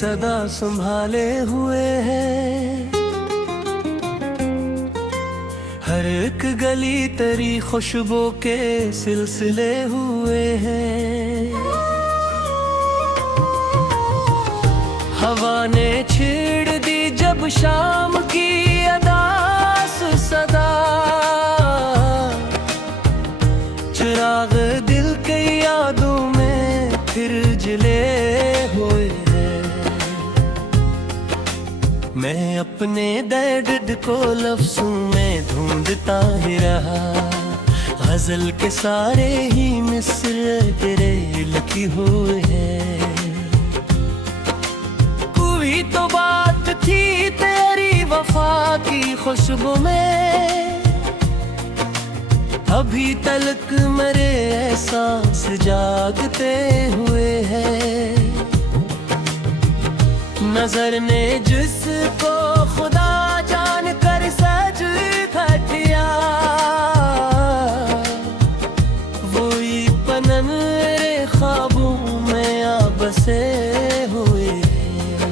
सदा संभाले हुए हैं। हर एक गली तेरी खुशबू के सिलसिले हुए हैं। हवा ने छेड़ दी जब शाम की अदास सदा, चिराग दिल के यादों में फिर जले हुए हैं। मैं अपने दर्द को लफ्ज़ों में ढूंढता ही रहा, गज़ल के सारे ही मिसरे तेरे लिखे हुए हैं। कोई तो बात थी तेरी वफा की खुशबू में, अभी तलक मेरे एहसास जागते हुए हैं। नजर ने जिसको खुदा जान कर सजदा किया, वही पनन मेरे ख्वाबों में आ बसे हुए हैं।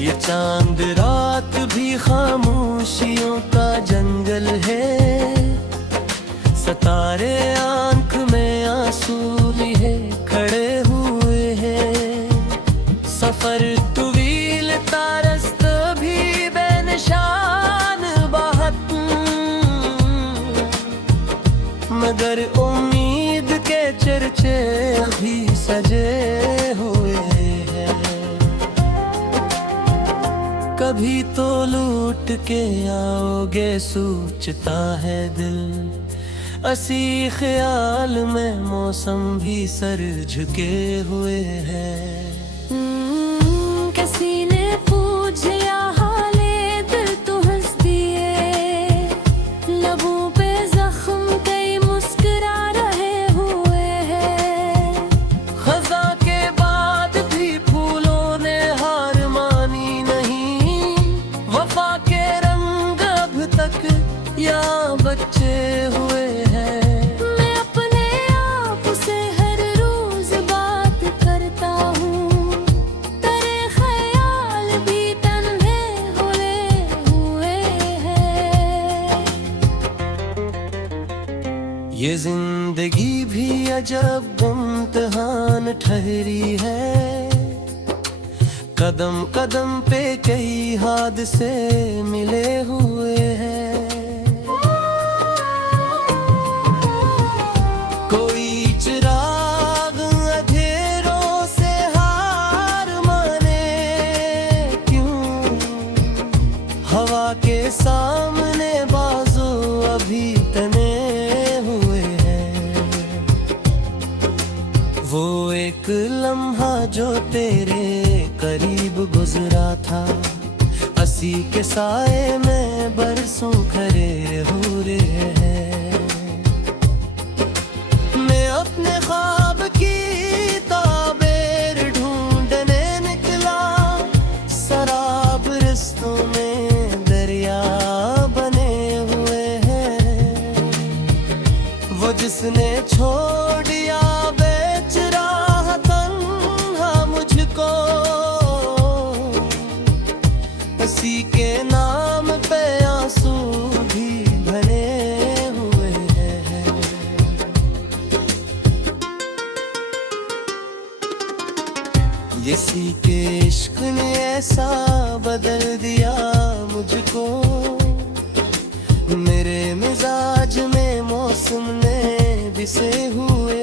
ये चांद रात भी खामोशियों का जंगल है, सितारे आंख में आंसू लिए खड़े हुए हैं। सफर तवील तारस्त भी बेनिशान बाहत, मगर उम्मीद के चर्चे भी सजे हुए हैं। कभी तो लूट के आओगे सोचता है दिल, असी ख्याल में मौसम भी सर झुके हुए हैं। किसी ने पूछ लिया हाले दिल तो हंस दिए, लबों पे जख्म कई मुस्कुरा रहे हुए हैं। खज़ा के बाद भी फूलों ने हार मानी नहीं, वफा के रंग अब तक या बच्चे हुए। ये जिंदगी भी अजब इम्तिहान ठहरी है, कदम कदम पे कई हादसे मिले हुए हैं। कोई चिराग अंधेरों से हार माने क्यों, हवा के सामने बाजू अभी तने। वो एक लम्हा जो तेरे करीब गुजरा था, असी के साए में बरसों खड़े हो रहे हैं। मैं अपने ख्वाब की ताबीर ढूंढने निकला, शराब रिश्तों में दरिया बने हुए हैं। वो जिसने छोड़ दिया उसी के नाम पे आंसू भी भरे हुए हैं। इसी के इश्क ने ऐसा बदल दिया मुझको, मेरे मिजाज में मौसम ने बिसे हुए।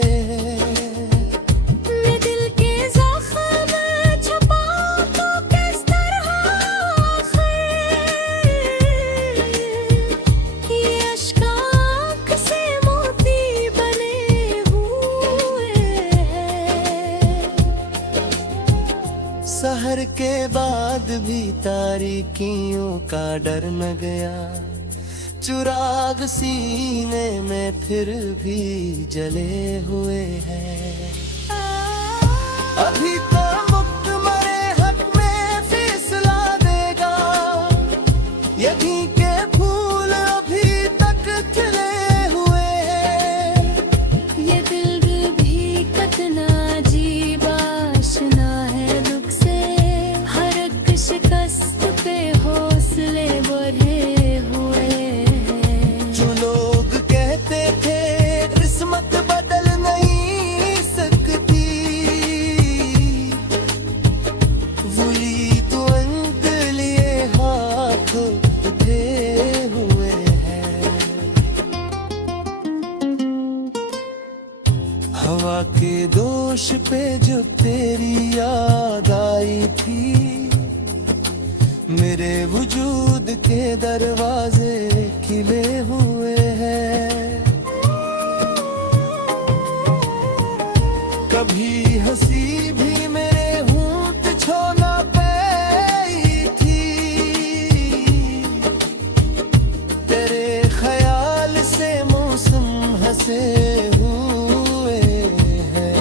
सहर के बाद भी तारीकियों का डर न गया, चिराग सीने में फिर भी जले हुए हैं। अभी तो मुक्त मरे हक में फैसला देगा, यही के फूल अभी तक खिले हुए हैं। ये दिल तेरी याद आई थी, मेरे वजूद के दरवाजे खिले हुए हैं। कभी हंसी भी मेरे होंठ छोला पाई थी, तेरे ख्याल से मौसम हंसे हुए हैं।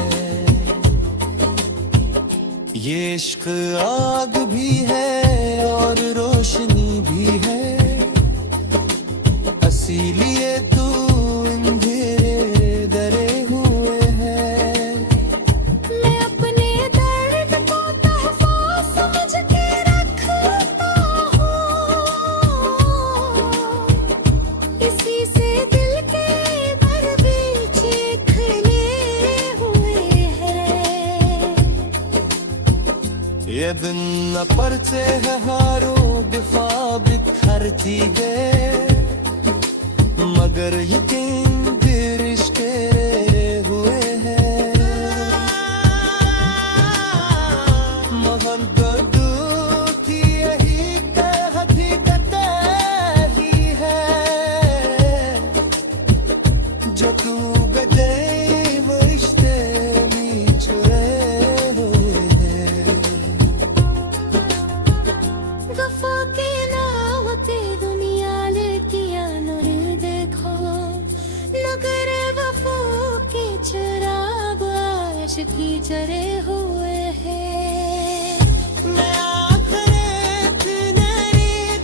ये इश्क आग भी है और रोशनी भी है, इसीलिए तू अंधेरे डरे हुए हैं। मैं अपने दर्द को तोहफा समझ के रखता हूँ, इसी से दिल के दरवाजे खुले हुए हैं। ये दिन न परचे है हारों दिफा बिखरती गए, मगर यकीन भी रिश्ते हुए हैं। मोहब्बत की यही हकीकत ही है, जो तू गए वो रिश्ते भी छुए हुए हैं। वफा के ना होते दुनिया लेकिया नूर देखो, नगर वफा के चिराग आशिकी जरे हुए हैं। मैं आखिर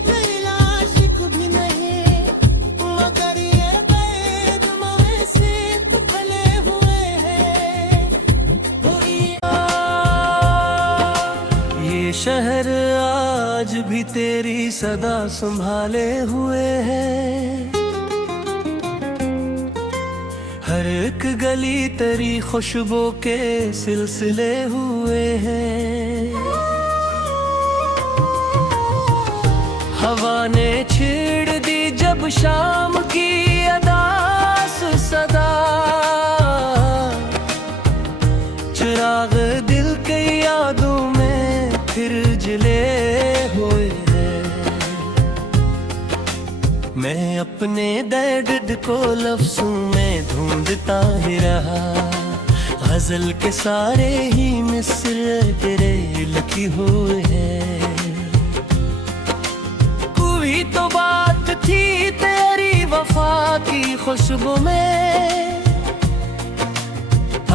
तेरी लाशिक भी नहीं, मगर ये बैद से फले हुए हैं। ये शहर आज भी तेरी सदा संभाले हुए है, हर एक गली तेरी खुशबू के सिलसिले हुए हैं। हवा ने छेड़ दी जब शाम की अदास सदा, चिराग दिल के यादों में फिर जले हुए हैं। मैं अपने दर्द को लफ्ज़ों में ढूंढता ही रहा, गजल के सारे ही मिसरे तेरे लिखे हुए हैं। कोई तो बात थी तेरी वफा की खुशबू में,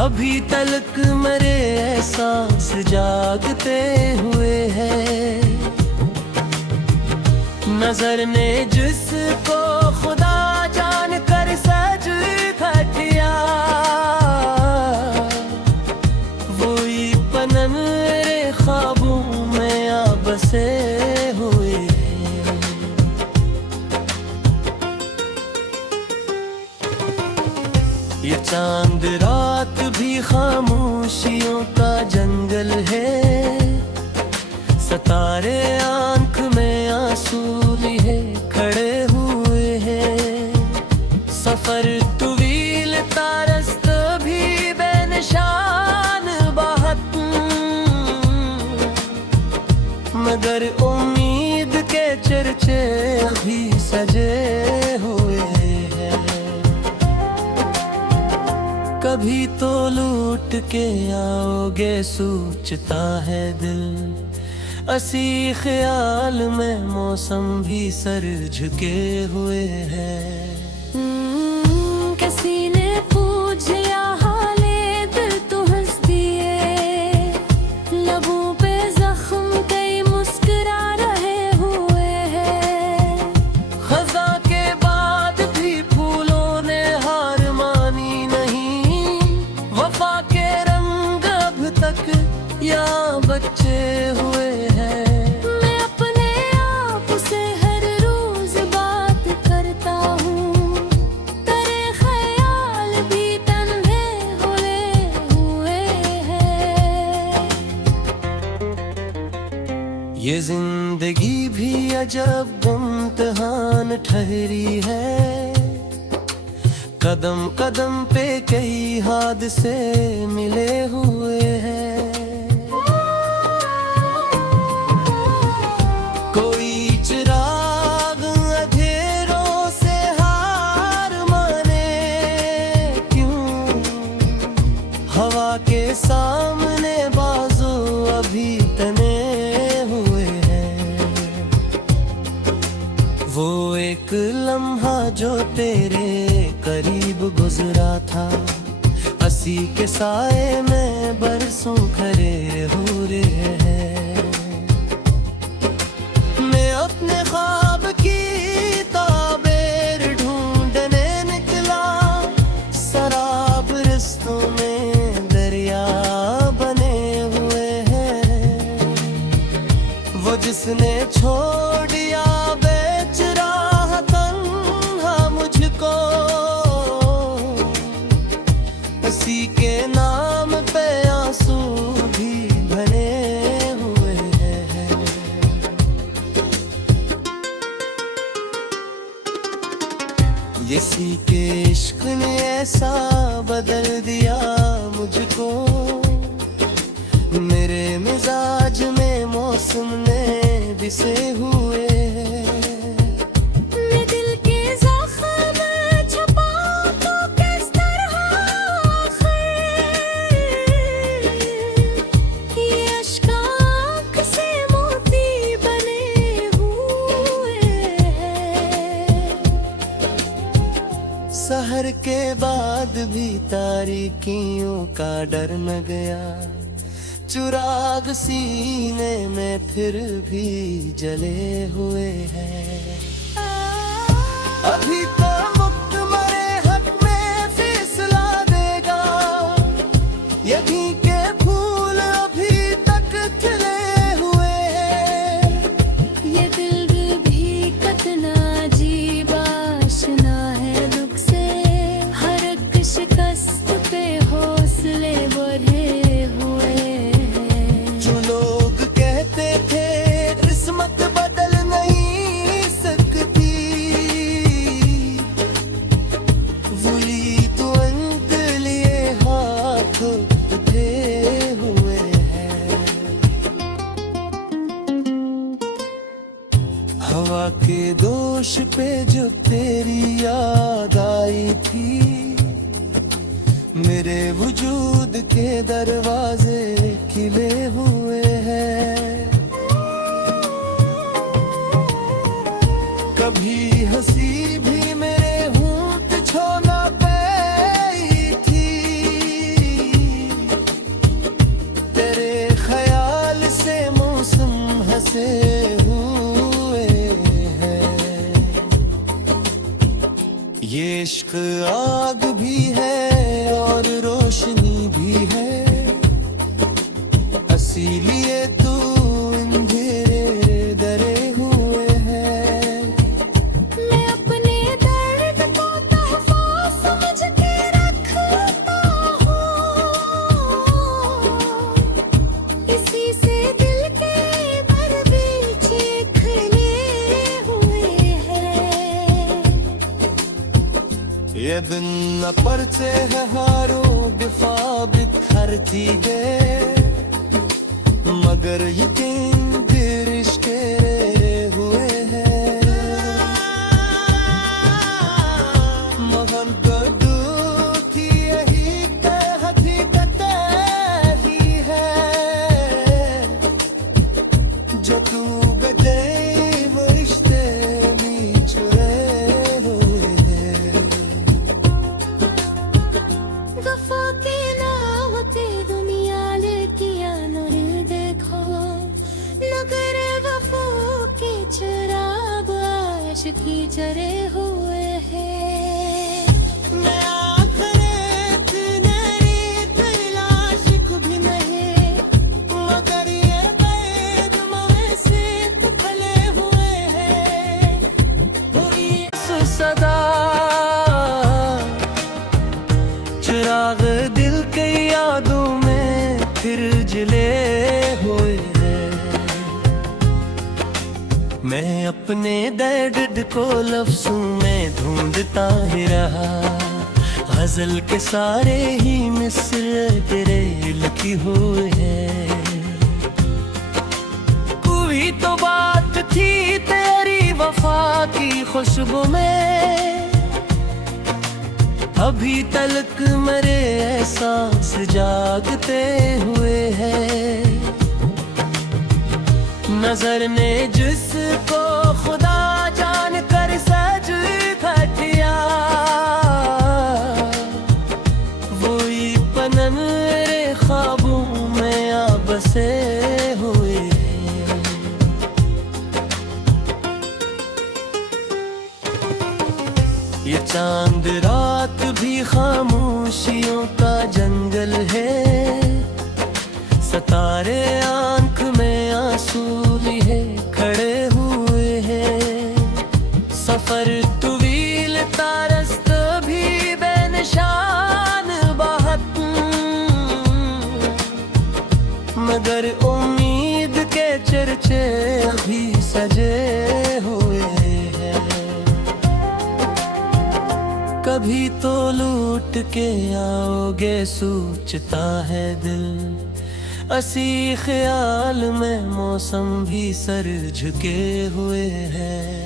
अभी तलक मेरे एहसास जागते हुए हैं। नजर ने जिसको खुदा जान कर सज खटिया, वही पनन मेरे ख्वाबों में आ बसे हुए हैं। ये चांद रात भी खामोशियों का जंगल है, सितारे आंख में आंसू लिए खड़े हुए हैं। सफर तवील तारस्त भी बेनिशान बाहत, मगर उम्मीद के चर्चे अभी सजे हुए हैं। कभी तो लूट के आओगे सोचता है दिल, असी ख्याल में मौसम भी सर झुके हुए हैं। किसी ने पूछ लिया हाले दिल तो हंस दिए, लबों पे जख्म कई मुस्कुरा रहे हुए हैं। खज़ा के बाद भी फूलों ने हार मानी नहीं, वफा के रंग अब तक या बच्चे हुए हैं। मैं अपने आप से हर रोज बात करता हूँ, तेरे ख्याल भी तन्हे हुए हैं। ये जिंदगी भी अजब इम्तिहान ठहरी है, कदम कदम पे कई हादसे मिले हुए हैं। साए में बरसों खड़े हो रहे हैं। मैं अपने ख्वाब की ताबीर ढूंढने निकला, शराब रिश्तों में दरिया बने हुए हैं। वो जिसने छोड़ दिया बेच रहा तन्हा मुझको, उसी के नाम पे आंसू भी भरे हुए हैं। इसी के इश्क ने ऐसा बदल दिया मुझको, मेरे मिजाज में मौसम ने बिसे हुए हैं। मैं दिल के ज़ख्म छुपाऊं तो किस तरह आखिर, ये अश्क आँख से मोती बने हुए हैं। सहर के बाद भी तारीकियों का डर न गया, चिराग सीने में फिर भी जले हुए हैं। अभी तो मुक्त मरे हक में फैसला देगा, यही के फूल अभी तक खिले हुए हैं। ये दिल भी कितना अजीब आशना है दुख से, हर एक शिकस्त पे हौसले बढ़े हुए हैं। जो लोग कहते थे किस्मत बदल नहीं सकती, वही तो अंत लिए हाथ उठे हुए हैं। हवा के दोष पे जो तेरी याद आई थी, मेरे वजूद के दरवाजे खिले हुए हैं। कभी हंसी भी मेरे होंठ छोना पाई थी, तेरे ख्याल से मौसम हंसे हुए हैं। ये इश्क आग भी है और रोशनी भी है, इसीलिए तू अंधेरे डरे हुए हैं। मैं अपने दर्द को तोहफा समझ के रखता हूँ, इसी से दिल के दरवाजे खुले हुए हैं। ये दिन न परचे है हारो बिफाबित हर चीज़े, मगर यकीन दिल रिश्ते हुए हैं। मोहन गडू की यही हकीकत ही है, जो तू बदे वो रिश्ते भी छुए हुए हैं। वफा के ना होते दुनिया लेकिया नूर देखो, नगर वफा के चिराग आशिकी जरे हुए हैं। मैं आखिर तेरी तलाश भी नहीं, मगर ये बैद मवेशी फले हुए हैं। वही सदा चिराग दिल के यादों में फिर जले हुए हैं। मैं अपने दर्द को लफ्ज़ों में ढूंढता ही रहा, गज़ल के सारे ही मिसरे तेरे लिखी हुए हैं। कोई तो बात थी तेरी वफा की खुशबू में, अभी तलक मेरे एहसास जागते हुए हैं। नजर ने जिसको खुदा जान कर सज घटिया, वही पनन बसे हुए हैं। ये चांद रात भी खामोशियों का जंगल है, सितारे आंख में आंसू लिए खड़े हुए हैं। सफर तुवील तारस्त भी बेनिशान बाहत, मगर उम्मीद के चर्चे अभी सजे हुए हैं। कभी तो लूट के आओगे सोचता है दिल, असी ख्याल में मौसम भी सर झुके हुए हैं।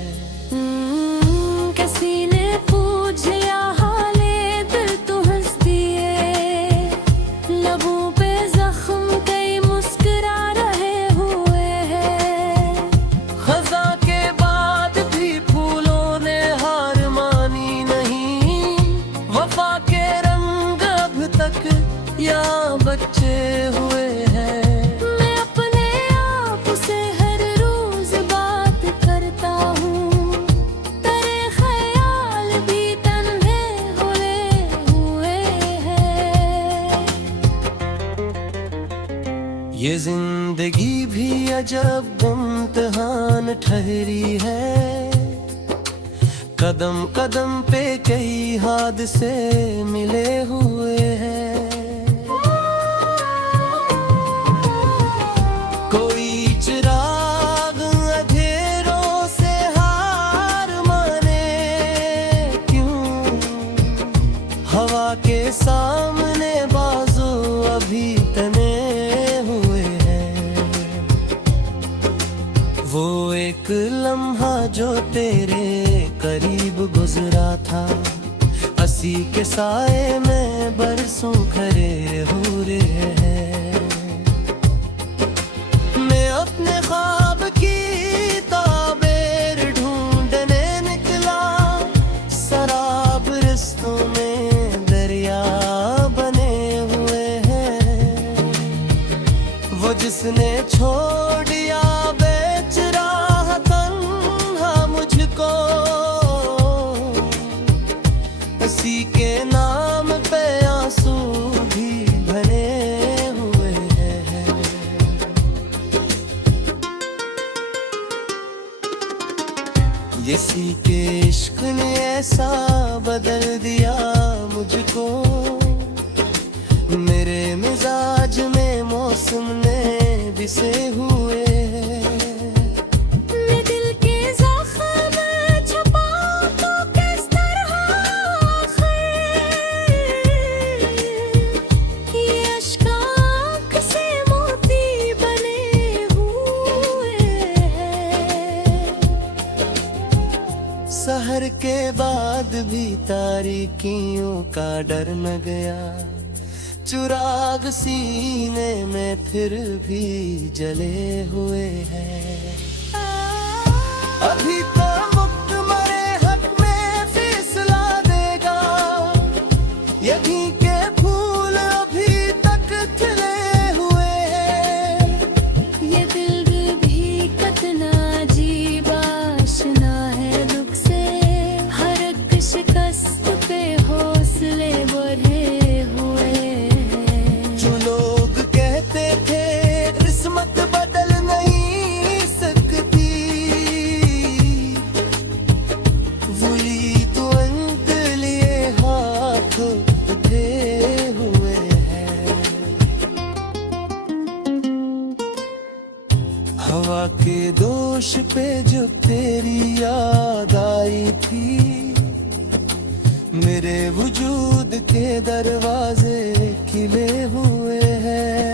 किसी ने पूछ लिया हाले दिल तो हंस दिए, लबों पे जख्म कई मुस्कुरा रहे हुए हैं। खज़ां के बाद भी फूलों ने हार मानी नहीं, वफा के रंग अब तक या बच्चे हुए हैं। मैं अपने आप से हर रोज बात करता हूँ, तेरे ख्याल भी तन्हे हुए हैं। ये जिंदगी भी अजब इम्तिहान ठहरी है, कदम कदम पे कई हादसे मिले हुए हैं। कोई चिराग अंधेरों से हार माने क्यों, हवा के सामने बाजू अभी तने हुए हैं। वो एक लम्हा जो तेरे करीब गुजरा था, असी के साए में बरसों खड़े हो रहे हैं। मैं अपने ख्वाब की ताबीर ढूंढने निकला, शराब रिश्तों में दरिया बने हुए हैं। वो जिसने छोड़ दिया बेच रहा तन्हा मुझको, उसी के नाम पे आंसू भी भरे हुए हैं। इसी के इश्क ने ऐसा बदल दिया मुझको, मेरे मिजाज में मौसम ने बिसे हुए हैं। मैं दिल के ज़ख्म छुपाऊं तो किस तरह आखिर, ये अश्क आँख से मोती बने हुए हैं। सहर के बाद भी तारीकियों का डर न गया, चुराग सीने में फिर भी जले हुए हैं। अभी तो मुक्त मरे हक में फैसला देगा, यहीं के फूल अभी तक खिले हुए हैं। ये दिल भी कितना अजीब आशना है दुख से, हर एक शिकस्त पे हौसले बढ़े हुए हैं। जो लोग कहते थे किस्मत बदल नहीं सकती, वही तो अंत लिए हाथ उठे हुए हैं। हवा के दोष पे जो तेरी याद आई थी, मेरे वजूद के दरवाजे खिले हुए हैं।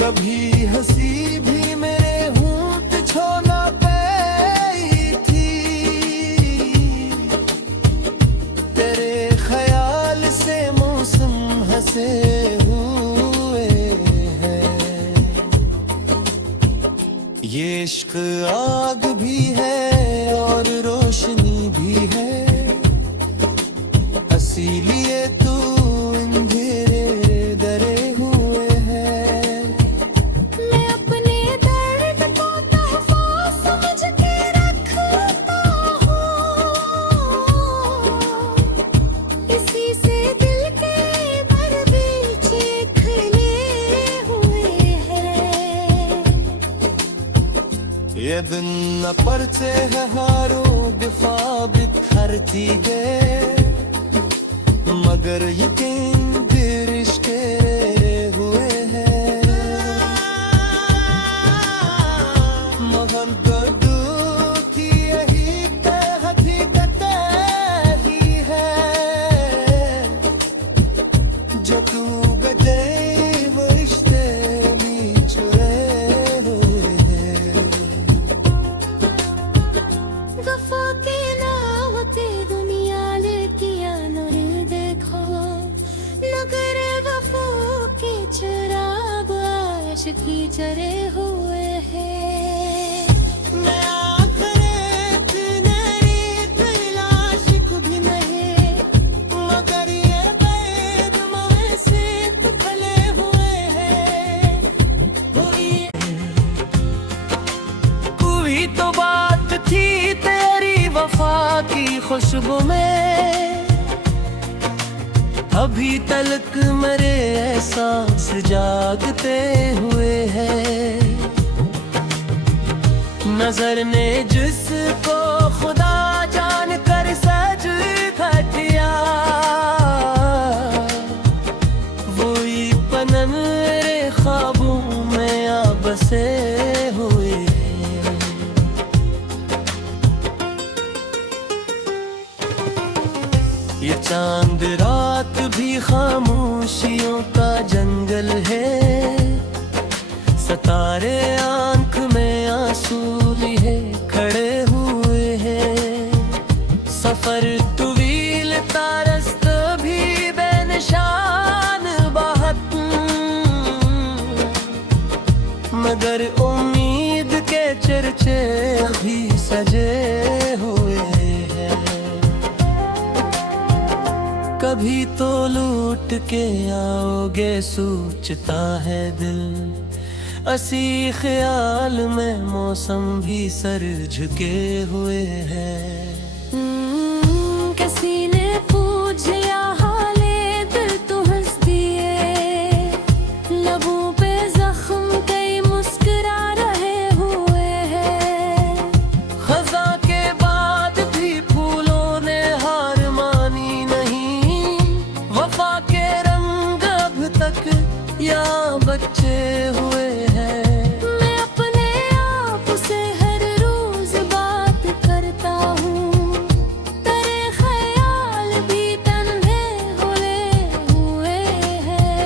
कभी हंसी भी मेरे होंठ छोना पाई थी, तेरे ख्याल से मौसम हंसे हुए हैं। ये इश्क आग भी है और रोशनी भी है, इसीलिए तू अंधेरे ये दिन न परते हैं हारों दिफा बिखरती है, मगर यकीन भी रिश्ते हुए हैं। मगन कदू की यही हकीकत ही है, जो तू गए वो रिश्ते भी चुरे हुए हैं। वफा के ना होते दुनिया लड़कियां नूर देखो, नगर वफा के चिराग आशिकी जरे हुए हैं। मैं आखिर रीत इलाशिक भी नहीं, मगर ये बैद मवेशी खले हुए हैं। कोई तो बात थी तेरी वफा की खुशबू में, अभी तलक मेरे एहसास जागते हुए हैं। नजर ने जिसको खुदा जान कर सज खटिया, वही पनन मेरे ख्वाबों में आ बसे हुए हैं। ये चांद रात भी खामोशियों का जंगल है, सितारे आंख में आंसू लिए खड़े हुए हैं। सफर तुवील तारस्त भी बेनिशान बाहत, मगर उम्मीद के चर्चे अभी सजे हुए हैं। कभी तो लूट के आओगे सोचता है दिल, असी ख्याल में मौसम भी सर झुके हुए हैं। किसी ने पूछ लिया हाले दिल तो हंस दिए, लबों पे जख्म कई मुस्कुरा रहे हुए हैं। खजा के बाद भी फूलों ने हार मानी नहीं, वफा के रंग अब तक या बच्चे हुए हैं। मैं अपने आप से हर रोज बात करता हूँ, तेरे ख्याल भी तन्हे हुए हैं।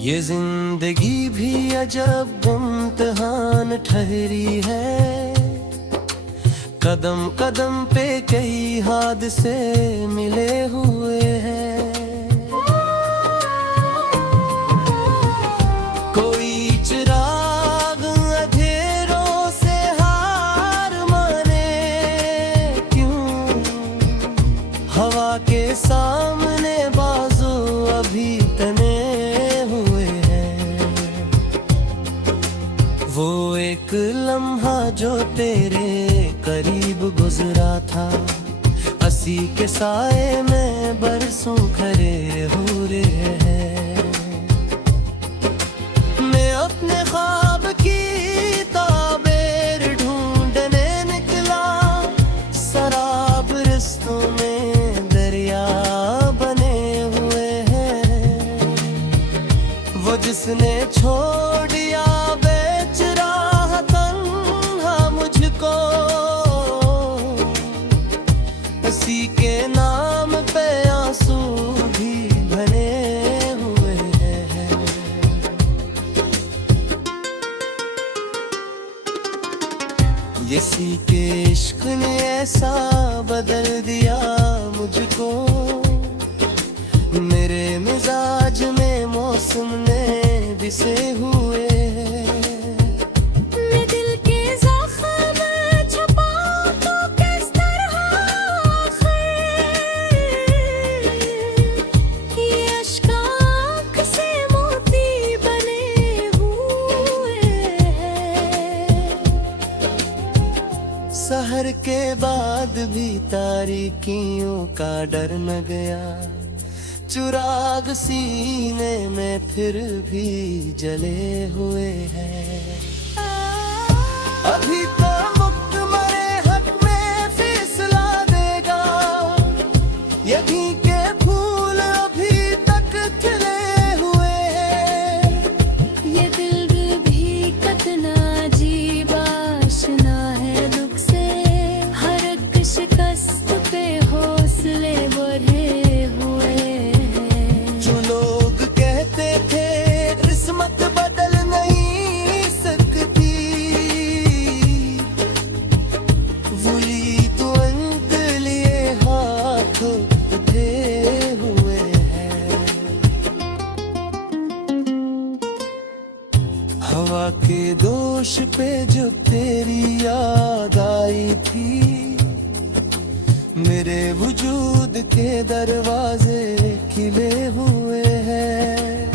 ये जिंदगी भी अजब इम्तिहान ठहरी है, कदम कदम पे कई हादसे मिले हुए हैं। कोई चिराग अंधेरों से हार माने क्यों, हवा के सामने बाजू अभी तने हुए हैं। वो एक लम्हा जो तेरे करीब गुजरा था, असी के साए में बरसों खड़े हुए हैं। मैं अपने ख्वाब की ताबीर ढूंढने निकला, शराब रिश्तों में दरिया बने हुए हैं। वो जिसने छोड़ दिया बेच रहा तन्हा मुझको, उसी के नाम पे आंसू भी भरे हुए हैं। किसी के इश्क ने ऐसा बदल दिया मुझको, मेरे मिजाज में मौसम ने बिसे हुए हैं। मैं दिल के ज़ख्म छुपाऊं तो किस तरह ये अश्क आँख से मोती बने हुए हैं। सहर के बाद भी तारीकियों का डर न गया, चुराग सीने में फिर भी जले हुए हैं। अभी तो मुक्त मरे हक में फैसला देगा, यही के फूल अभी तक खिले हुए हैं। ये दिल भी कतना अजीब आशना है दुख से, हर एक शिकस्त पे हौसले बढ़े हुए हैं। जो लोग कहते थे किस्मत बदल नहीं सकती, वही तो अंत लिए हाथ उठे हुए हैं। हवा के दोष पे जो तेरी याद आई थी, मेरे वजूद के दरवाजे खिले हुए हैं।